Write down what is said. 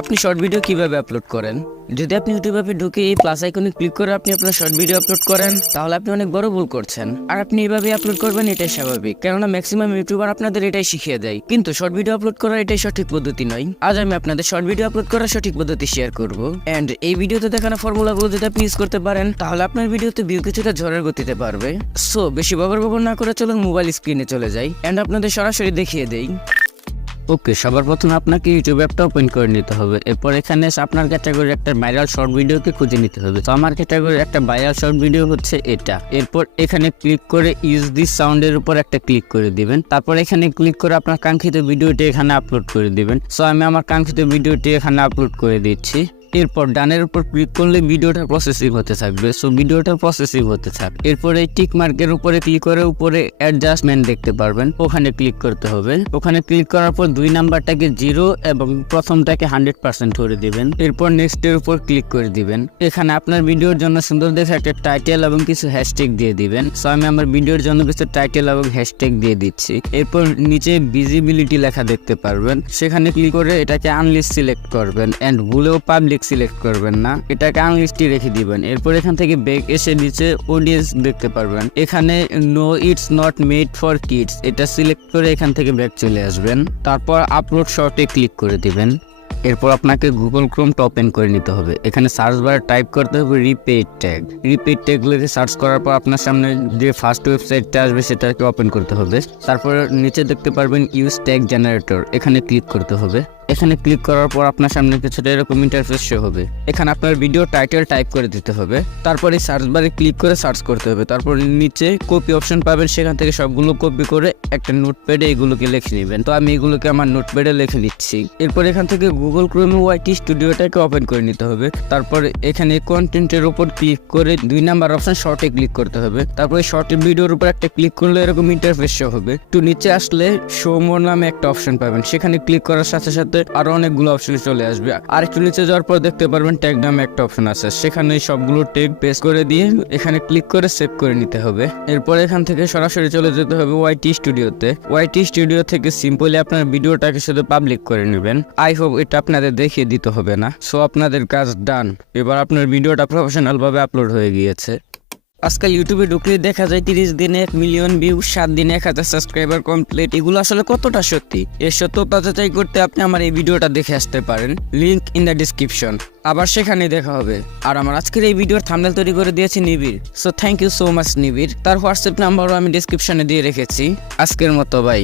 আপনি short video কিভাবে upload করেন? যদি আপনি ইউটিউবে ঢুকে এই প্লাস আইকনে ক্লিক করে আপনি আপনার শর্ট ভিডিও আপলোড করেন, তাহলে আপনি অনেক বড় ভুল করছেন। আর আপনি এইভাবে আপলোড করবেন, এটাই স্বাভাবিক, কেননা ম্যাক্সিমাম ইউটিউবার আপনাদের এটাই শিখিয়ে দেয়। কিন্তু শর্ট ভিডিও আপলোড করার এটাই সঠিক পদ্ধতি নয়। আজ আমি আপনাদের শর্ট ভিডিও আপলোড করার সঠিক পদ্ধতি শেয়ার করব। এন্ড এই ভিডিওতে দেখানো ফর্মুলাগুলো যদি আপনি ইউজ করতে পারেন, তাহলে আপনার ভিডিওতে ভিউ কিছুটা ঝড়ের গতিতে পারবে। সো বেশি বগর না করে চলুন মোবাইল স্ক্রিনে চলে যাই এন্ড আপনাদের সরাসরি দেখিয়ে দেই। ওকে, সবার প্রথমে আপনাকে ইউটিউব অ্যাপটা ওপেন করে নিতে হবে। এরপর এখানে এসে আপনার ক্যাটাগরি একটা ভাইরাল শর্ট ভিডিওকে খুঁজে নিতে হবে। তো আমার ক্যাটাগরি একটা ভাইরাল শর্ট ভিডিও হচ্ছে এটা। এরপর এখানে ক্লিক করে ইউজ দিস সাউন্ডের উপর একটা ক্লিক করে দিবেন। তারপর এখানে ক্লিক করে আপনার কাঙ্ক্ষিত ভিডিওটি এখানে আপলোড করে দিবেন। সো আমি আমার কাঙ্ক্ষিত ভিডিওটি এখানে আপলোড করে দিচ্ছি। এরপর ডানের উপর ক্লিক করলে ভিডিওটা প্রসেসিং হতে থাকবে। সো ভিডিওটা প্রসেসিং হতে থাকবে। এরপর এই টিক মার্কের উপরে ক্লিক করে উপরে অ্যাডজাস্টমেন্ট দেখতে পারবেন, ওখানে ক্লিক করতে হবে। ওখানে ক্লিক করার পর 2 নাম্বারটাকে 0 এবং প্রথমটাকে 100% করে দিবেন। এরপর নেক্সট এর উপর ক্লিক করে দিবেন। এখানে আপনার ভিডিওর জন্য সুন্দর দেখে একটা টাইটেল এবং কিছু হ্যাশট্যাগ দিয়ে দিবেন। সো আমি আমার ভিডিওর জন্য কিছু টাইটেল এবং হ্যাশট্যাগ দিয়ে দিচ্ছি। এরপর নিচে ভিজিবিলিটি লেখা দেখতে পারবেন, সেখানে ক্লিক করে এটাকে আনলিস্ট সিলেক্ট করবেন এন্ড ভুলেও পাবলিক সিলেক্ট করবেন না, এটাকে আনলিস্টই রেখে দিবেন। এরপর এখান থেকে ব্যাক এসে নিচে অডিয়েন্স দেখতে পারবেন, এখানে no it's not made for kids এটা সিলেক্ট করে এখান থেকে ব্যাক চলে আসবেন। তারপর আপলোড শর্টে ক্লিক করে দিবেন। এরপর আপনাকে গুগল ক্রোমটা ওপেন করে নিতে হবে। এখানে সার্চ বারে টাইপ করতে হবে রিপিট ট্যাগ। রিপিট ট্যাগ লিখে সার্চ করার পর আপনার সামনে যে ফার্স্ট ওয়েবসাইটটা আসবে সেটাকে ওপেন করতে হবে। তারপর নিচে দেখতে পারবেন ইউজ ট্যাগ জেনারেটর, এখানে ক্লিক করতে হবে। এখানে ক্লিক করার পর আপনার সামনে কিছুটা এরকম ইন্টারফেস শো হবে। এখানে আপনার ভিডিও টাইটেল টাইপ করে দিতে হবে। তারপরে সার্চ বারে ক্লিক করে সার্চ করতে হবে। তারপর নিচে কপি অপশন পাবেন, সেখান থেকে সবগুলো কপি করে একটা নোটপ্যাডে এগুলোকে লিখে নেবেন। তো আমি এগুলোকে আমার নোটপ্যাডে লিখে নিচ্ছি। এরপর এখান থেকে গুগল ক্রোমে ওয়াইটি স্টুডিওটাকে ওপেন করে নিতে হবে। তারপর এখানে কন্টেন্টের উপর ক্লিক করে 2 নাম্বার অপশন শর্টে ক্লিক করতে হবে। তারপরে শর্টের ভিডিওর উপর একটা ক্লিক করলে এরকম ইন্টারফেস শো হবে। একটু নিচে আসলে শো মোর নামে একটা অপশন পাবেন, সেখানে ক্লিক করার সাথে সাথে আরো অনেকগুলো অপশন চলে আসবে। আর একটু নিচে যাওয়ার পর দেখতে পারবেন ট্যাগ নামে একটা অপশন আছে, সেখানে সবগুলো ট্যাগ পেস্ট করে দিয়ে এখানে ক্লিক করে সেভ করে নিতে হবে। এরপর এখান থেকে সরাসরি চলে যেতে হবে ওয়াইটি স্টুডিওতে। ওয়াইটি স্টুডিও থেকে সিম্পলি আপনার ভিডিওটাকে শুধু পাবলিক করে নেবেন। আই হোপ এটা আপনাদের দেখিয়ে দিতে হবে না। সো আপনাদের কাজ ডান। এবার আপনার ভিডিওটা প্রফেশনাল ভাবে আপলোড হয়ে গিয়েছে। আজকাল ইউটিউবে ঢুকলে দেখা যায় 30 দিনে 1 মিলিয়ন ভিউ, 7 দিনে 1000 সাবস্ক্রাইবার কমপ্লিট। এগুলো আসলে কতটা সত্যি, এর সত্যতা যাচাই করতে আপনি আমার এই ভিডিওটা দেখে আসতে পারেন, লিংক ইন দ্য ডিসক্রিপশন। আবার সেখানে দেখা হবে। আর আমার আজকের এই ভিডিওর থাম্বনেল তৈরি করে দিয়েছে Nibir. So thank you so much Nibir. তার হোয়াটসঅ্যাপ নাম্বারও আমি ডিসক্রিপশনে দিয়ে রেখেছি। আজকের মতো বাই।